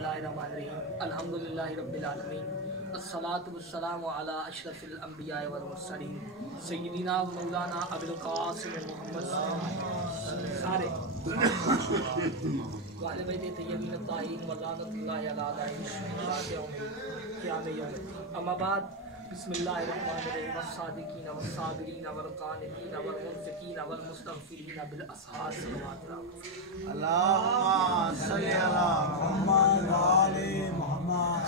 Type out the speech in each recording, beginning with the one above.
बिस्मिल्लाहिर्रहमानिर्रहीम अल्हम्दुलिल्लाहि रब्बिल आलमीन अस्सलातु वस्सलामु अला अशरफिल अंबिया वल मुरसलीन सय्यिदिना व मौलाना अबुल कासिम मुहम्मद सारे वाले बैत तय्यबीन ताहीन व लानतुल्लाहि अला दाइम अम्मा बाद बिस्मिल्लाहिर्रहमानिर्रहीम अस्सादिकीन वस्साबिरीन वल-कानितीन वल-मुनफिकीन वल-मुस्तगफिरीन बिल असहार अल्लाहुम्मा सल्ली अला मुहम्मद व आले मुहम्मद।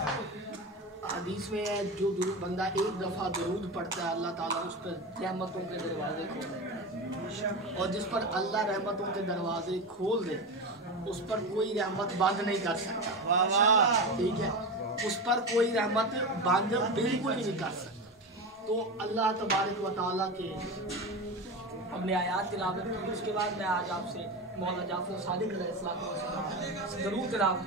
हदीस में है जो बंदा एक दफ़ा दुरूद पढ़ता है अल्लाह ताला उस पर रहमतों के दरवाजे खोल देता है, और जिस पर अल्लाह रहमतों के दरवाजे खोल दे उस पर कोई रहमत बंद नहीं कर सकता। ठीक है, उस पर कोई रहमत बंद बिल्कुल नहीं कर सकता। तो अल्लाह तबारक व तआला के हमने आयात तिलावत की, उसके बाद मैं आज आपसे मौलाना जाफर सादिक अलैहिस्सलाम ज़रूर तिलावत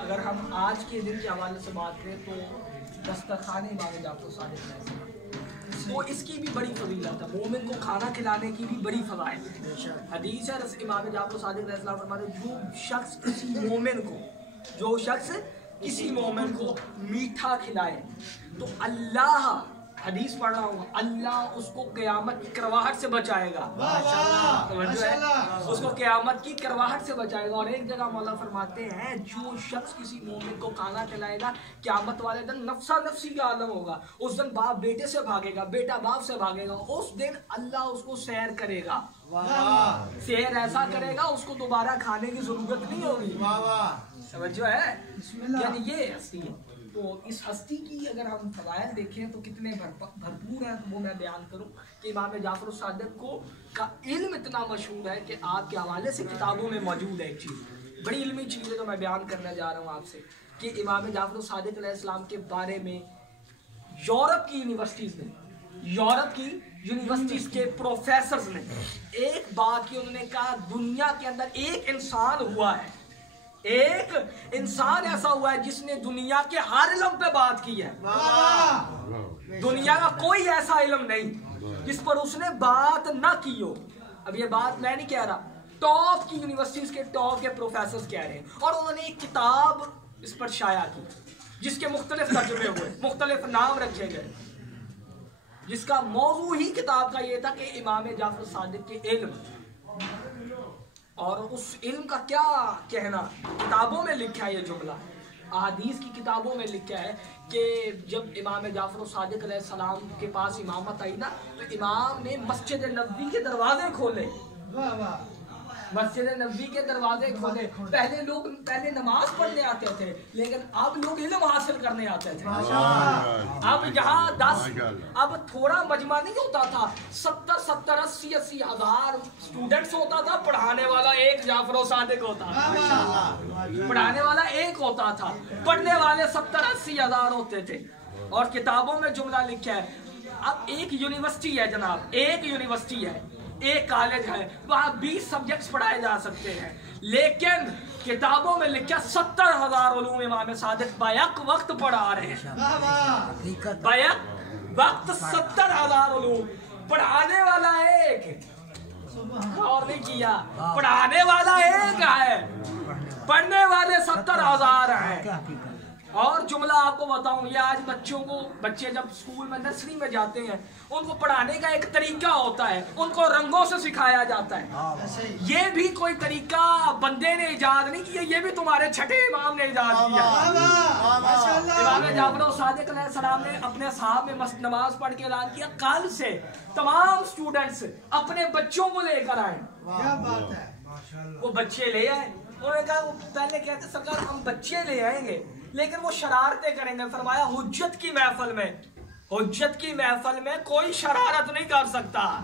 अगर हम आज के दिन के हवाले से बात करें तो दस्तरखाने इमाम जाफर सादिक अलैहिस्सलाम वो इसकी भी बड़ी फजीलत है। मोमिन को खाना खिलाने की भी बड़ी फज़ाइल है। हदीस है इमाम जाफर सादिक अलैहिस्सलाम फरमाते जो शख्स किसी मोमिन को मीठा खिलाए तो अल्लाह, हदीस पढ़ रहा हूँ, अल्लाह उसको क़यामत की करवाहट से बचाएगा। उसको क़यामत की करवाहट से बचाएगा। और एक जगह मौला फरमाते हैं जो शख्स किसी मोमिन को खाना खिलाएगा क़यामत वाले दिन नफ्सा नफ्सी का आलम होगा। उस दिन बाप बेटे से भागेगा, बेटा बाप से भागेगा। उस दिन अल्लाह उसको सैर करेगा, सैर ऐसा करेगा उसको दोबारा खाने की जरूरत नहीं होगी। समझो है, यानी ये हस्ती है। तो इस हस्ती की अगर हम फज़ाइल देखें तो कितने भरपूर हैं, तो वो मैं बयान करूं कि इमाम जाफर सादिक का इल्म इतना मशहूर है कि आपके हवाले से किताबों में मौजूद है। एक चीज़ बड़ी इल्मी चीज़ है तो मैं बयान करने जा रहा हूँ आपसे कि इमाम जाफर सादिक अलैहिस्सलाम के बारे में यूरोप की यूनिवर्सिटीज़ के प्रोफेसर्स ने एक बात की, उन्होंने कहा दुनिया के अंदर एक इंसान ऐसा हुआ है जिसने दुनिया के हर इल्म पे बात की है। दुनिया का कोई ऐसा इल्म नहीं जिस पर उसने बात ना की हो। अब ये बात मैं नहीं कह रहा, टॉप की यूनिवर्सिटीज के टॉप के प्रोफेसर्स कह रहे हैं। और उन्होंने एक किताब इस पर शाया की जिसके मुख्तलिफ तर्जुमे हुए, मुख्तलिफ नाम रखे गए, जिसका मौजू ही किताब का ये था कि इमाम जाफर सादिक के इल्म और उस इल्म का क्या कहना। किताबों में लिखा है ये जुमला, अहादीस की किताबों में लिखा है कि जब इमाम जाफर सादिक अलैहिस्सलाम के पास इमामत आई ना तो इमाम ने मस्जिद नबवी के दरवाजे खोले। मस्जिद नबवी के दरवाजे खोले। पहले नमाज पढ़ने आते थे, लेकिन अब लोग इल्म हासिल करने आते थे। अब यहाँ 10 अब थोड़ा मजमा नहीं होता था, 70 80 हज़ार स्टूडेंट्स होता था, पढ़ाने वाला एक जाफर सादिक होता था। पढ़ाने वाला एक होता था, पढ़ने वाले 70 80 हज़ार होते थे। और किताबों में जुमला लिखा है। अब एक यूनिवर्सिटी है जनाब, एक यूनिवर्सिटी है, एक कॉलेज है, वहाँ 20 सब्जेक्ट्स पढ़ाए जा सकते हैं, लेकिन किताबों में लिखा 70,000 उलूम इमाम सादिक बैक वक्त पढ़ा रहे हैं। बैक वक्त 70,000 उलूम, पढ़ाने वाला एक, और नहीं किया, पढ़ाने वाला एक है, पढ़ने वाले 70,000 हैं। और जुमला आपको बताऊं, ये आज बच्चे जब स्कूल में नर्सरी में जाते हैं उनको पढ़ाने का एक तरीका होता है, उनको रंगों से सिखाया जाता है। ये भी कोई तरीका बंदे ने इजाद नहीं किया, ये भी तुम्हारे छठे इमाम ने इजाद किया। इमाम जाफर सादिक अलैहिस्सलाम ने अपने साहब में नमाज पढ़ के ऐलान किया कल से तमाम स्टूडेंट्स अपने बच्चों को लेकर आए। वो बच्चे ले आए। उन्होंने कहा, वो पहले कहते सरकार हम बच्चे ले आएंगे लेकिन वो शरारतें करेंगे। फरमाया हुज्जत की महफिल में कोई शरारत नहीं कर सकता,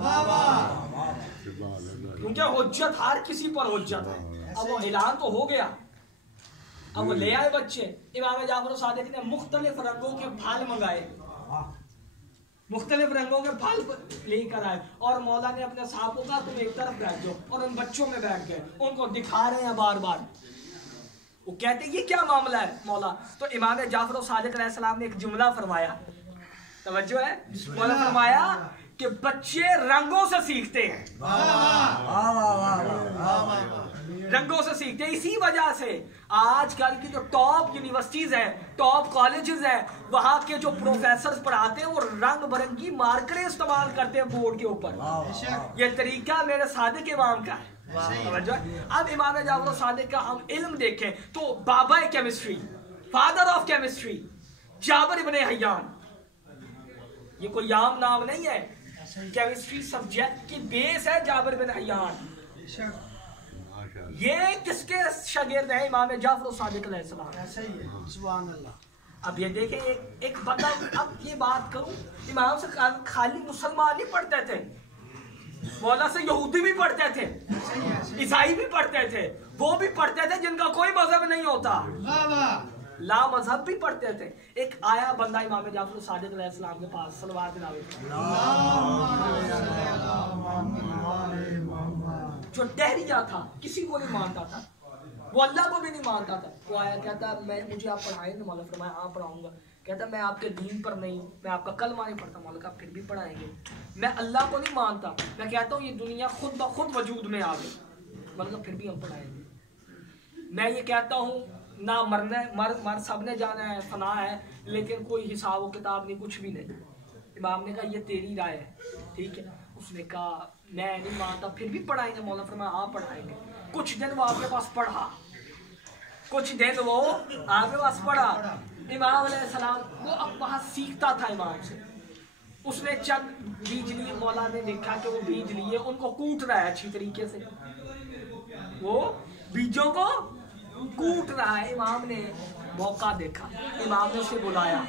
क्योंकि हुज्जत हर किसी पर हुज्जत है। अब वो ऐलान तो हो गया, अब वो ले आए बच्चे। इमाम जाफर सादिक ने मुख्तलिफ रंगों के फल मंगाए, मुख्तलिफ रंगों के फल लेकर आए, और मौला ने अपने साहब को कहा तुम एक तरफ बैठ जाओ, और उन बच्चों में बैठ गए। उनको दिखा रहे हैं बार बार। वो कहते ये क्या मामला है मौला? तो इमाम जाफर सादिक अलैहिस्सलाम ने एक जुमला फरमाया, तवज्जो है, मौला फरमाया कि बच्चे रंगों से सीखते हैं। जंगों से सीखते हैं। इसी वजह से आज कल की जो टॉप यूनिवर्सिटीज हैं, टॉप कॉलेजेस हैं, वहाँ के जो प्रोफेसर पढ़ाते हैं वो रंग बिरंगी मार्करें इस्तेमाल करते हैं बोर्ड के ऊपर। ये तरीका मेरे सादिक इमाम का है। अब इमाम जाफर सादिक का हम इल्म देखें तो बाबा chemistry, father of chemistry Jabir ibn Hayyan, ये कोई आम नाम नहीं है। केमिस्ट्री सब्जेक्ट की बेस है जाबिर बिन हय्यान। ये किसके शागिर्द है? इमाम जाफर सादिक अलैहिस्सलाम। सुभान अल्लाह। अब ये देखें एक बंदा, अब ये बात करूं, इमाम से खाली मुसलमान नहीं पढ़ते थे, मौला से यहूदी भी पढ़ते थे, ईसाई भी पढ़ते थे, वो भी पढ़ते थे जिनका कोई मजहब नहीं होता, ला मजहब भी पढ़ते थे। एक आया बंदा इमाम जाफर सादिक अलैहिस्सलाम के पास, सलवात जो डहरिया था, किसी को नहीं मानता था, वो अल्लाह को भी नहीं मानता था। वो आया, कहता मुझे आप पढ़ाएंगे? मौला फरमाया हाँ पढ़ाऊंगा। कहता मैं आपके दीन पर नहीं, मैं आपका कलमा नहीं पढ़ता। मौला कहा फिर भी पढ़ाएंगे। मैं अल्लाह को नहीं मानता, मैं कहता हूँ ये दुनिया खुद ब खुद वजूद में आ गई। मौला कहा फिर भी हम पढ़ाएंगे। मैं ये कहता हूँ ना मरना मर सब ने जाना है, फना है, लेकिन कोई हिसाब व किताब नहीं, कुछ भी नहीं। इमाम ने कहा ये तेरी राय है, ठीक है। उसने कहा मैं नहीं मानता, फिर भी पढ़ाएंगे। मौला फरमाया हाँ पढ़ाएंगे। कुछ दिन वो आपके पास पढ़ा, कुछ दिन वो आपके पास पढ़ा। इमाम अलैहिस्सलाम वो अब वहाँ सीखता था इमाम से। उसने चंद बीज लिए, मौला ने देखा कि वो बीज लिए, उनको कूट रहा है अच्छी तरीके से, वो बीजों को कूट रहा है। इमाम ने मौका देखा, इमाम ने उसे बुलाया।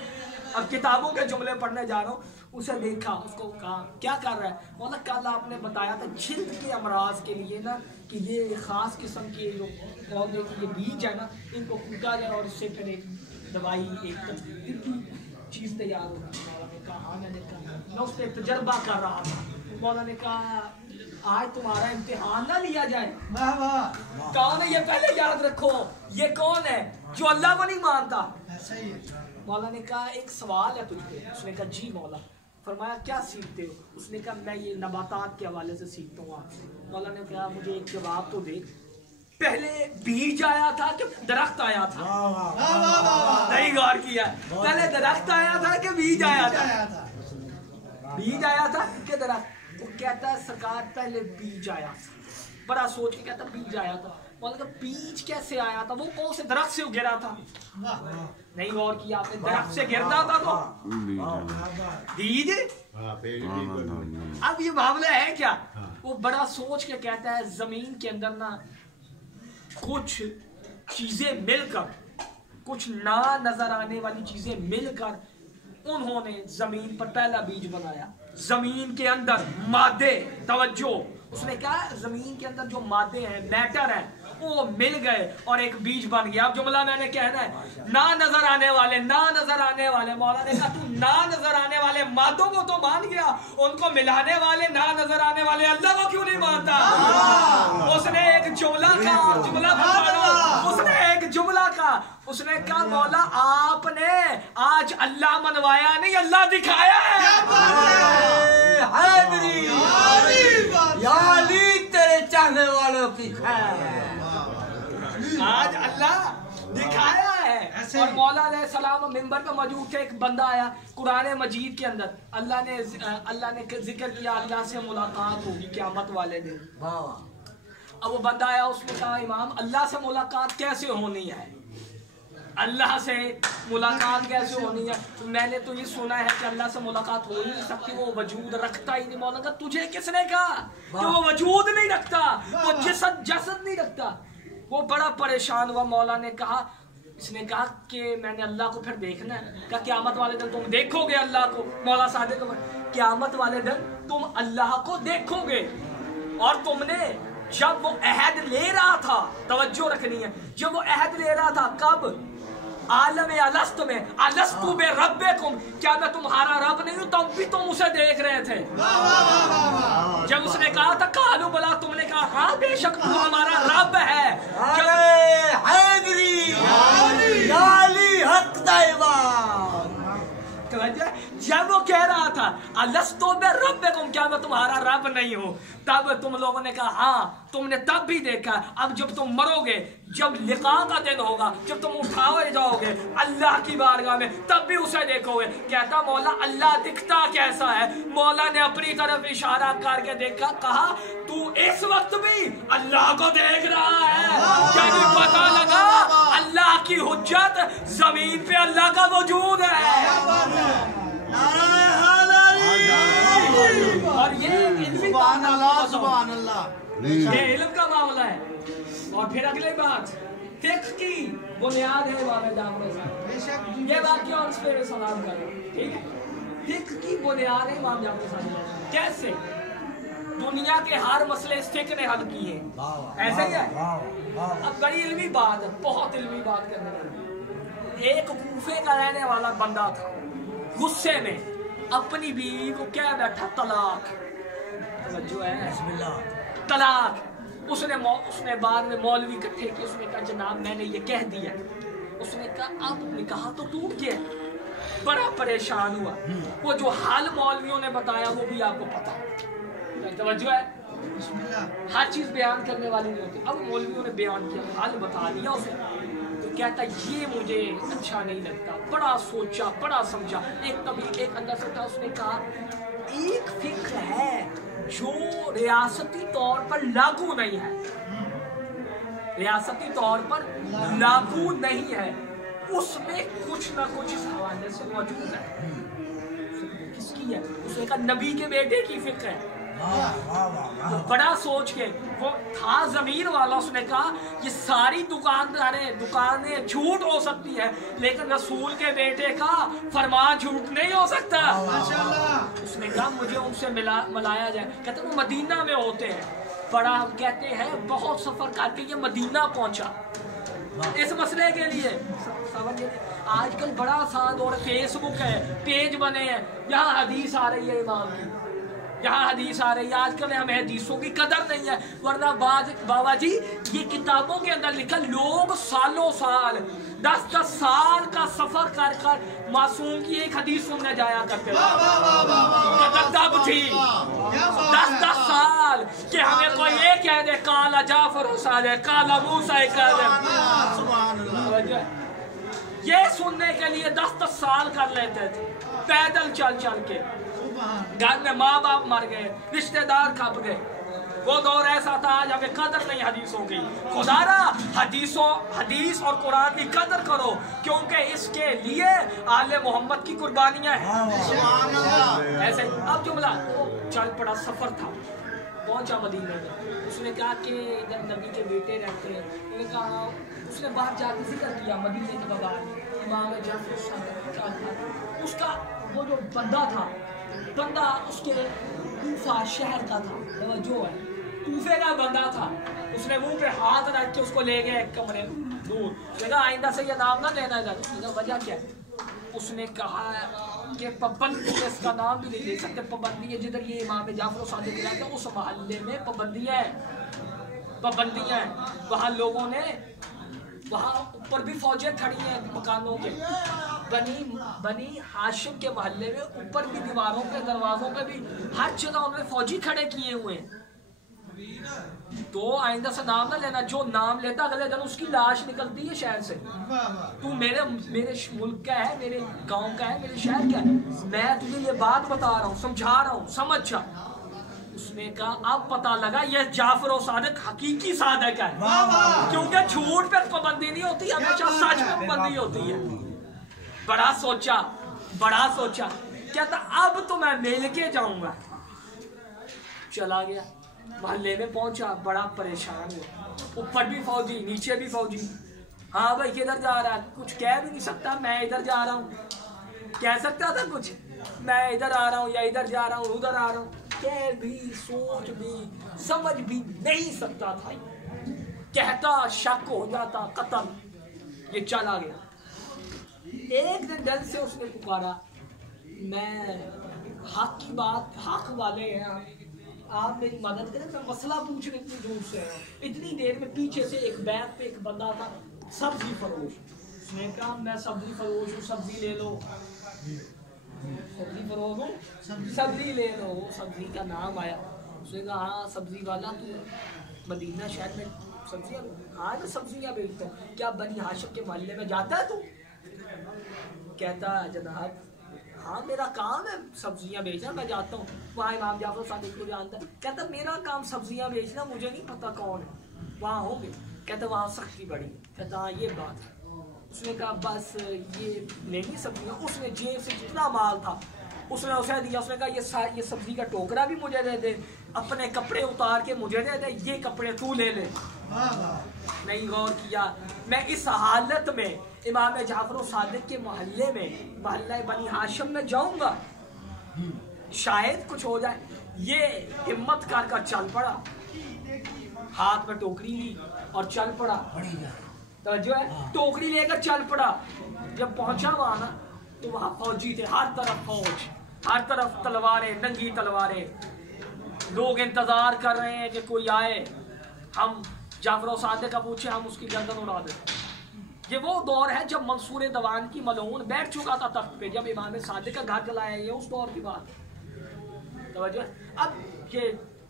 अब किताबों के जुमले पढ़ने जा रहा हूँ, उसे देखा, उसको कहा क्या कर रहा है? बोला कल आपने बताया था छिल्द के अमराज के लिए ना कि ये खास किस्म के जो पौधे के ये बीज है ना, इनको कूटा जाए और इससे फिर एक दवाई, एक चीज़ तैयार होगी। मौला ने कहा हाँ मैंने कहा, मैं उस पर तजर्बा कर रहा था। मौला ने कहा आज तुम्हारा इम्तिहान ना लिया जाए। कौन है ये पहले याद रखो, ये कौन है जो अल्लाह को नहीं मानता? मौला ने कहा एक सवाल है तुझे। उसने कहा जी मौला। फरमाया क्या सीखते हो? उसने कहा मैं ये नबातात के हवाले से सीखता हूँ आपसे। मौला ने कहा मुझे एक जवाब तो दे, पहले बीज आया था कि दरख्त आया था? नहीं गौर किया, पहले दरख्त आया था कि बीज आया था? बीज आया था कि दरख्त? वो कहता है सरकार पहले बीज आया था। बड़ा सोच के कहता बीज आया था। मौला बीज कैसे आया था? वो कौन से दरख्त से गिरा था? नहीं गौर किया आपने, दरख्त से गिरता था तो बीज। अब ये मामला है क्या? वो बड़ा सोच के कहता है जमीन के अंदर ना कुछ चीजें मिलकर, कुछ ना नजर आने वाली चीजें मिलकर उन्होंने जमीन पर पहला बीज बनाया। जमीन के अंदर मादे, तवज्जो, उसने कहा जमीन के अंदर जो मादे हैं, मैटर है, वो मिल गए और एक बीज बन गया। अब जुमला मैंने कहना है ना नजर आने वाले, ना नजर आने वाले। मौला ने कहा तू ना नजर आने वाले मादों को तो मान गया, उनको मिलाने वाले ना नजर आने वाले अल्लाह को क्यों नहीं मानता? उसने एक जुमला का, जुमला उसने एक जुमला का, उसने कहा मौला आपने आज अल्लाह मनवाया नहीं, अल्लाह दिखाया है। तेरे चाहने वालों की आज अल्लाह दिखाया है। और मौला अलैहिस्सलाम मिंबर पे मौजूद थे। एक बंदा आया, कुरान मजीद के अंदर अल्लाह ने जिक्र किया अल्लाह से मुलाकात होगी क़यामत वाले दिन। अब वो बंदा आया, उसने कहा इमाम अल्लाह से मुलाकात कैसे होनी है? अल्लाह से मुलाकात कैसे होनी है? मैंने तो ये सुना है कि अल्लाह से मुलाकात हो ही नहीं सकती, वो वजूद रखता ही नहीं। मौला का तुझे किसने कहा कि वो वजूद नहीं रखता, वो जसद नहीं रखता? वो बड़ा परेशान हुआ। मौला ने कहा, इसने कहा कि मैंने अल्लाह को फिर देखना है। क्या क़यामत वाले दिन तुम देखोगे अल्लाह को? मौला सादिक, क़यामत वाले दिन तुम अल्लाह को देखोगे। और तुमने जब वो अहद ले रहा था, तवज्जो रखनी है, जब वो अहद ले रहा था कब? आलम अलस्तु में, अलस्तु बे रब्बिकुम, क्या मैं तुम्हारा रब नहीं हूं? तुम भी तुम उसे देख रहे थे। जब उसने कहा था कालू बला, तुमने कहा हाँ बेशक तू हमारा रब है। जब वो कह रहा था अलस्तु बिरब्बिकुम, क्या मैं तुम्हारा रब नहीं हूँ? तब तुम लोगों ने कहा हाँ, तुमने तब भी देखा। अब जब तुम मरोगे, जब लिका का दिन होगा, जब तुम उठाए जाओगे अल्लाह की बारगाह में, तब भी उसे देखोगे। कहता मौला अल्लाह दिखता कैसा है? मौला ने अपनी तरफ इशारा करके देखा, कहा तू इस वक्त भी अल्लाह को देख रहा है। यानी पता लगा अल्लाह की हुज्जत, जमीन पे अल्लाह का वजूद है। और ये इल्मी ये इल्म का मामला है। और फिर अगली बात, फिक्र की बुनियाद है इमाम जाफर साहब। ये बात क्यों उस पे सलाम कर रहे हैं, ठीक है? फिक्र की बुनियाद है इमाम जाफर साहब। कैसे? दुनिया के हर मसले इस फिक्र ने हल किए, ऐसे ही है। अब बड़ी इल्मी बात है, बहुत इल्मी बात करने वाली। एक कूफे का रहने वाला बंदा था, गुस्से में अपनी बीवी को क्या बैठा, तलाक। जो है तलाक। उसने बाद में मौलवी इकट्ठे किए, उसने कहा जनाब मैंने ये कह दिया। उसने कहा अब निकाह तो टूट गया। बड़ा परेशान हुआ। वो जो हाल मौलवियों ने बताया वो भी आपको पता है, तवज्जो है, हर चीज बयान करने वाली नहीं होती। अब मौलवियों ने बयान किया, हाल बता दिया उसे, तो कहता ये मुझे अच्छा नहीं लगता। बड़ा सोचा, बड़ा समझा। एक अंदर से था, उसने कहा एक फिक्र है जो रियासती तौर पर लागू नहीं है, रियासती तौर पर लागू नहीं है, उसमें कुछ ना कुछ इस हवाले से मौजूद है। किसकी है? उसने कहा नबी के बेटे की फिक्र है। तो बड़ा सोच के, वो था जमीन वाला, उसने कहा ये सारी दुकानें झूठ हो सकती है, लेकिन रसूल के बेटे का फरमान झूठ नहीं हो सकता। उसने कहा मुझे उनसे मिलाया जाए। कहते वो मदीना में होते हैं। बड़ा कहते हैं बहुत सफर करके ये मदीना पहुंचा इस मसले के लिए। आजकल बड़ा आसान और फेसबुक है, पेज बने हैं, यहाँ हदीस आ रही है इमाम की, यहाँ हदीस आ रही है। आजकल हमें हदीसों की कदर नहीं है, वरना बाबा जी ये किताबों के अंदर लिखा, लोग सालों साल 10-10 साल का सफर कर कर मासूम की एक हदीस सुनने जाया करते थे। तब थी 10-10 साल कि हमें कोई ये कह दे काला जाफर साले, काला मूसा ये सुनने के लिए 10-10 साल कर लेते थे, पैदल चल चल के। घर में माँ बाप मर गए, रिश्तेदार खप गए। वो दौर ऐसा था, आज हमें कदर नहीं हदीसों की। खुदारा हदीस और कुरान की कदर करो, क्योंकि इसके लिए आले मोहम्मद की कुर्बानियां हैं। ऐसे अब जुमला चल पड़ा, सफर था, पहुंचा मदीने में। उसने कहा कि इधर नबी के बेटे रहते हैं। उसने कहा, उसने बाहर जाकर जिक्र किया मदीने के बाहर इमाम जाफर, उसका वो जो बंदा उसके कूफा शहर का था, जो है कूफे का बंदा था। उसने मुंह पे हाथ रख के उसको ले गया एक कमरे दूर। उसने कहा आइंदा से ये नाम ना लेना इधर। उसने कहा वजह क्या है? उसने कहा कि पाबंदी, इसका नाम भी नहीं ले सकते, पाबंदी है जिधर ये इमाम जाफर सादिक रहते हैं, उस मोहल्ले में पाबंदियाँ हैं। वहाँ लोगों ने, वहाँ ऊपर भी फौजें खड़ी हैं मकानों के, बनी हाशिम के मोहल्ले में ऊपर भी दीवारों पे, दरवाजों पे भी, हर जगह उन्होंने फौजी खड़े किए हुए हैं। तो आइंदा से नाम ना लेना, जो नाम लेता अगले दिन उसकी लाश निकलती है शहर से। तू मेरे मुल्क का है, मेरे गांव का है, मेरे शहर का है, मैं तुझे ये बात बता रहा हूँ, समझा रहा हूँ, समझ जा। उसने कहा अब पता लगा ये जाफर सादिक हकीकी सादिक है, क्योंकि झूठ पे पाबंदी नहीं होती, हमेशा सच पे पाबंदी होती है। बड़ा सोचा, कहता अब तो मैं मिल के जाऊंगा। चला गया, मोहल्ले में पहुंचा, बड़ा परेशान हुआ। ऊपर भी फौजी, नीचे भी फौजी। हाँ भाई किधर जा रहा है? कुछ कह भी नहीं सकता, मैं इधर जा रहा हूँ। कह सकता था कुछ, मैं इधर आ रहा हूँ या इधर जा रहा हूँ, उधर आ रहा हूँ, कह भी, सोच भी, समझ भी नहीं सकता था। कहता शक हो जाता, कत्ल। ये चला गया। एक दिन दिल से उसने पुकारा, मैं हक की बात, हक वाले हैं, आप मेरी मदद करें, मैं मसला पूछने की दूर से हूँ। इतनी देर में पीछे से एक बैग पे एक बंदा था, सब्जी फरोश। उसने कहा मैं सब्जी फरोश हूँ, सब्जी ले लो। सब्जी फरोख्त हूँ, सब्जी ले लो। सब्जी का नाम आया, उसने कहा हाँ सब्जी वाला तू मदीना शहर में सब्जियाँ? हाँ मैं सब्जियाँ बेचता हूँ। क्या बनी हाशिम के मोहल्ले में जाता है तू? कहता जनाब हाँ मेरा काम है सब्जियाँ बेचना, मैं जाता हूँ वहाँ। इमाम जाफर सादिक को जानता है। कहता मेरा काम सब्जियाँ बेचना, मुझे नहीं पता कौन है वहाँ होंगे। कहता वहाँ सख्ती बड़ी है। कहता हाँ ये बात है। उसने कहा बस ये लेनी सब्जियाँ। उसने जेब से जितना माल था उसने उसे दिया। उसने कहा ये सब्जी का टोकरा भी मुझे दे दे, अपने कपड़े उतार के मुझे दे दे, ये कपड़े तू ले ले। नहीं गौर किया, मैं इस हालत में इमाम जाफर सादिक के मोहल्ले में, मोहल्ला बनी हाशिम में जाऊंगा, शायद कुछ हो जाए। ये हिम्मत कर चल पड़ा, हाथ में टोकरी ली और चल पड़ा। तो जो है टोकरी लेकर चल पड़ा। जब पहुंचा वहां ना तो वहां फौजी थे, हर तरफ फौज, हर तरफ तलवारें, नंगी तलवारें। लोग इंतजार कर रहे हैं कि कोई आए, हम जाफर सादिक का पूछे, हम उसकी गर्दन उड़ा दें। ये वो दौर है जब मंसूर दवान की मलऊन बैठ चुका था तख्त पे, जब इमाम सादिक का घर जलाया। ये उस दौर की बात है। तो अब ये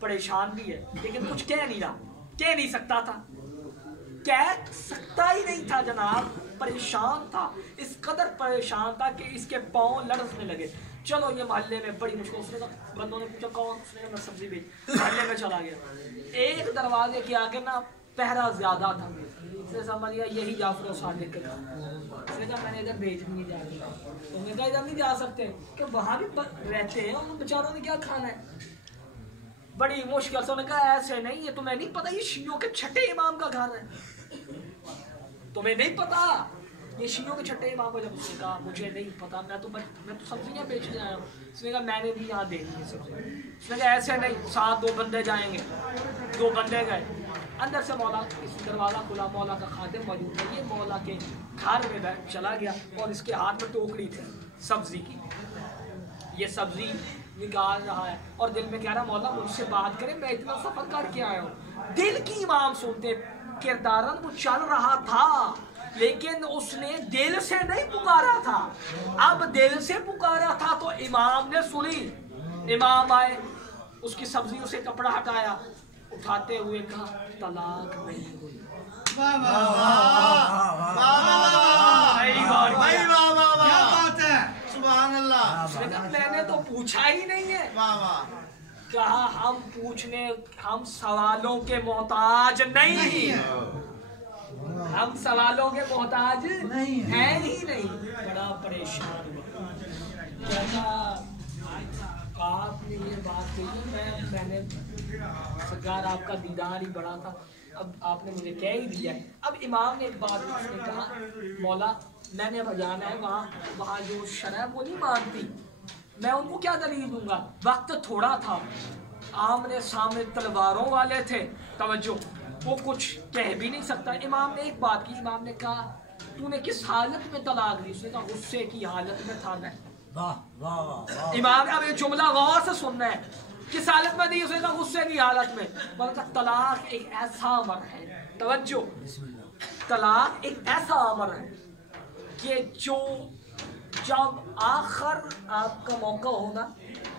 परेशान भी है लेकिन कुछ कह नहीं रहा, कह नहीं सकता था, कह सकता ही नहीं था जनाब। परेशान था, इस कदर परेशान था कि इसके पाँव लड़खने लगे। चलो ये मोहल्ले में बड़ी मुश्किल। उसने कहा, बंदों ने पूछा कौन? उसने कहा मैं सब्जी बेच। मोहल्ले में चला गया। एक दरवाजे के आगे ना पहरा ज्यादा था। उसने समझ लिया यही जाफर सादिक का। उसने कहा मैंने इधर बेच नहीं जा रहा। उसने कहा इधर नहीं जा सकते कि वहाँ भी रहते हैं, उन बेचारों ने क्या खाना है। बड़ी मुश्किल से उन्होंने कहा ऐसे नहीं, ये तुम्हें नहीं पता ये शियों के छठे इमाम का घर है? तुम्हें नहीं पता ये शियों के छठे इमाम का? जब उसने कहा मुझे नहीं पता, मैं तो सब्जियां बेचने आया हूँ। उसने कहा मैंने भी यहाँ देखी है सब्जी। उसने कहा ऐसे नहीं, साथ दो बंदे जाएंगे। दो बंदे गए, अंदर से मौला, इस दरवाज़ा खुला, मौला का खादिम मौजूद है। ये मौला के घर में बैठ चला गया और इसके हाथ में टोकरी थी सब्जी की। ये सब्जी निकाल रहा है और दिल में कह रहा मौला मुझसे बात करें, मैं इतना सफर करके आया हूँ। दिल की इमाम सुनते, किरदारन वो चल रहा था लेकिन उसने दिल से नहीं पुकारा था। अब दिल से पुकारा था तो इमाम ने सुनी। इमाम आए, उसकी सब्जी से कपड़ा हटाया, उठाते हुए कहा तलाक नहीं हुई। मैंने तो पूछा ही नहीं है। कहा हम सवालों के मोहताज नहीं, हम सवालों के मोहताज है ही नहीं। बड़ा परेशान हुआ। कहता आपने ये बात कही, मैंने सरकार आपका दीदार ही बड़ा था, अब आपने मुझे कह ही दिया है। अब इमाम ने एक बात उसने कहा मौला मैंने अब जाना है वहाँ जो शरह वो नहीं मानती, मैं उनको क्या दलील दूंगा? वक्त थोड़ा था, आमने सामने तलवारों वाले थे। तवज्जो, वो कुछ कह भी नहीं सकता। इमाम ने एक बात की, इमाम ने कहा तूने किस हालत में तलाक दी? उसने कहा गुस्से की हालत में था मैं। इमाम ने अब ये जुमला गौर से सुनना है, किस हालत में दी? उसने कहा गुस्से की हालत में। मतलब तलाक एक ऐसा अमर है, तवज्जो, तलाक एक ऐसा अमर है कि जो जब आखिर आपका मौका होना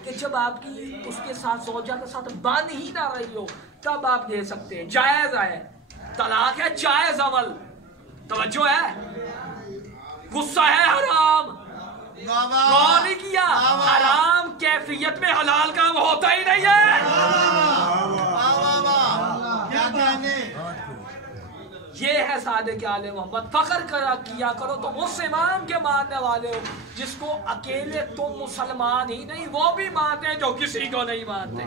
कि जब आपकी उसके साथ ज़ौजा के साथ बन ही ना रही हो तब आप दे सकते हैं, जायज़ है। तलाक है जायज़ अमल, तवज्जो है। गुस्सा है हराम, गौर नहीं किया, हराम कैफियत में हलाल काम होता ही नहीं है। ये है सादिक आले मोहम्मद। फख्र किया करो तुम उस इमाम के मानने वाले हो जिसको अकेले तुम मुसलमान ही नहीं वो भी मानते हैं जो किसी को नहीं मानते।